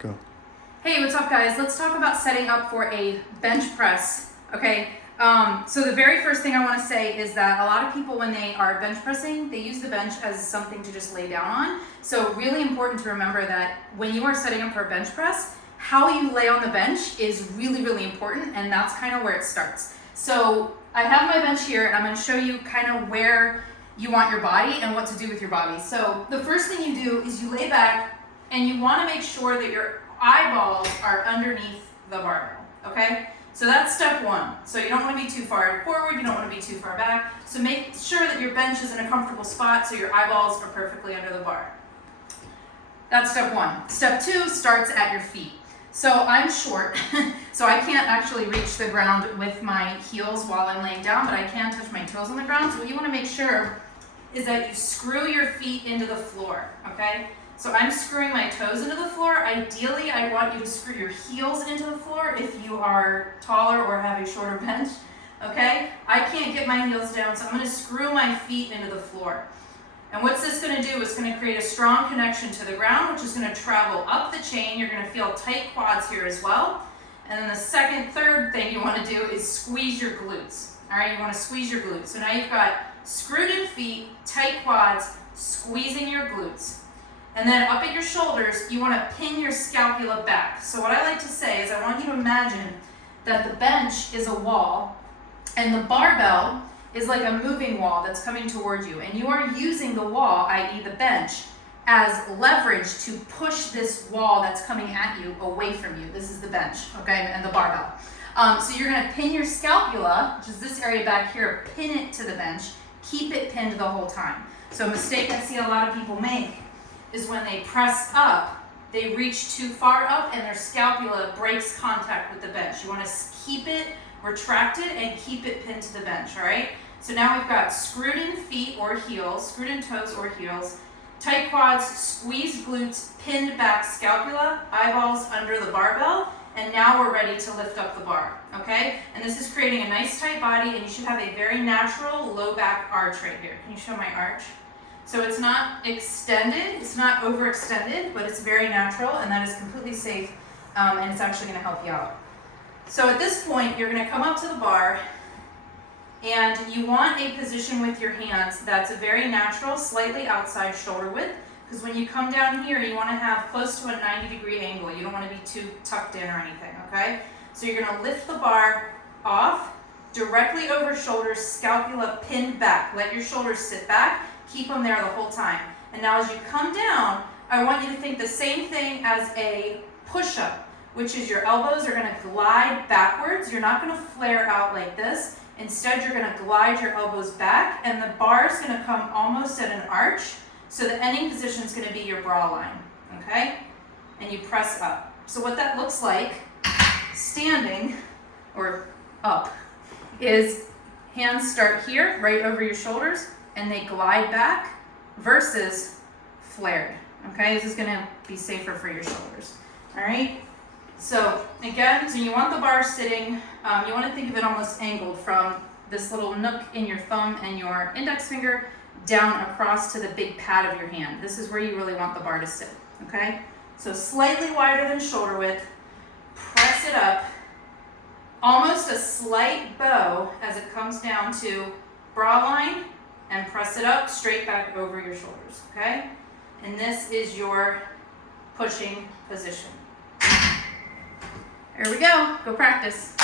Go. Hey, what's up guys? Let's talk about setting up for a bench press, okay? So the very first thing I want to say is that a lot of people, when they are bench pressing, they use the bench as something to just lay down on. So really important to remember that when you are setting up for a bench press, how you lay on the bench is really, really important, and that's kind of where it starts. So I have my bench here, and I'm going to show you kind of where you want your body and what to do with your body. So the first thing you do is you lay back, and you want to make sure that your eyeballs are underneath the barbell, okay? So that's step one. So you don't want to be too far forward, you don't want to be too far back. So make sure that your bench is in a comfortable spot so your eyeballs are perfectly under the bar. That's step one. Step two starts at your feet. So I'm short, so I can't actually reach the ground with my heels while I'm laying down, but I can touch my toes on the ground. So what you want to make sure is that you screw your feet into the floor, okay? So I'm screwing my toes into the floor. Ideally, I want you to screw your heels into the floor if you are taller or have a shorter bench, okay? I can't get my heels down, so I'm gonna screw my feet into the floor. And what's this gonna do is gonna create a strong connection to the ground, which is gonna travel up the chain. You're gonna feel tight quads here as well. And then the third thing you wanna do is squeeze your glutes. All right, you wanna squeeze your glutes. So now you've got screwed in feet, tight quads, squeezing your glutes. And then up at your shoulders, you want to pin your scapula back. So what I like to say is I want you to imagine that the bench is a wall and the barbell is like a moving wall that's coming towards you. And you are using the wall, i.e. the bench, as leverage to push this wall that's coming at you away from you. This is the bench, okay, and the barbell. So you're going to pin your scapula, which is this area back here, pin it to the bench, keep it pinned the whole time. So a mistake I see a lot of people make is when they press up, they reach too far up and their scapula breaks contact with the bench. You want to keep it retracted and keep it pinned to the bench, all right? So now we've got screwed in feet or heels, screwed in toes or heels, tight quads, squeezed glutes, pinned back scapula, eyeballs under the barbell, and now we're ready to lift up the bar, okay? And this is creating a nice tight body, and you should have a very natural low back arch right here. Can you show my arch? So it's not extended, it's not overextended, but it's very natural, and that is completely safe, and it's actually gonna help you out. So at this point, you're gonna come up to the bar, and you want a position with your hands that's a very natural, slightly outside shoulder width, because when you come down here, you wanna have close to a 90-degree angle. You don't wanna be too tucked in or anything, okay? So you're gonna lift the bar off, directly over shoulders, scapula pinned back. Let your shoulders sit back. Keep them there the whole time. And now as you come down, I want you to think the same thing as a push-up, which is your elbows are gonna glide backwards. You're not gonna flare out like this. Instead, you're gonna glide your elbows back, and the bar is gonna come almost at an arch, so the ending position is gonna be your bra line, okay? And you press up. So what that looks like, standing, or up, is hands start here, right over your shoulders, and they glide back versus flared, okay? This is gonna be safer for your shoulders, all right? So again, so you want the bar sitting, you wanna think of it almost angled from this little nook in your thumb and your index finger down across to the big pad of your hand. This is where you really want the bar to sit, okay? So slightly wider than shoulder width, press it up, almost a slight bow as it comes down to bra line, and press it up straight back over your shoulders, okay? And this is your pushing position. There we go, go practice.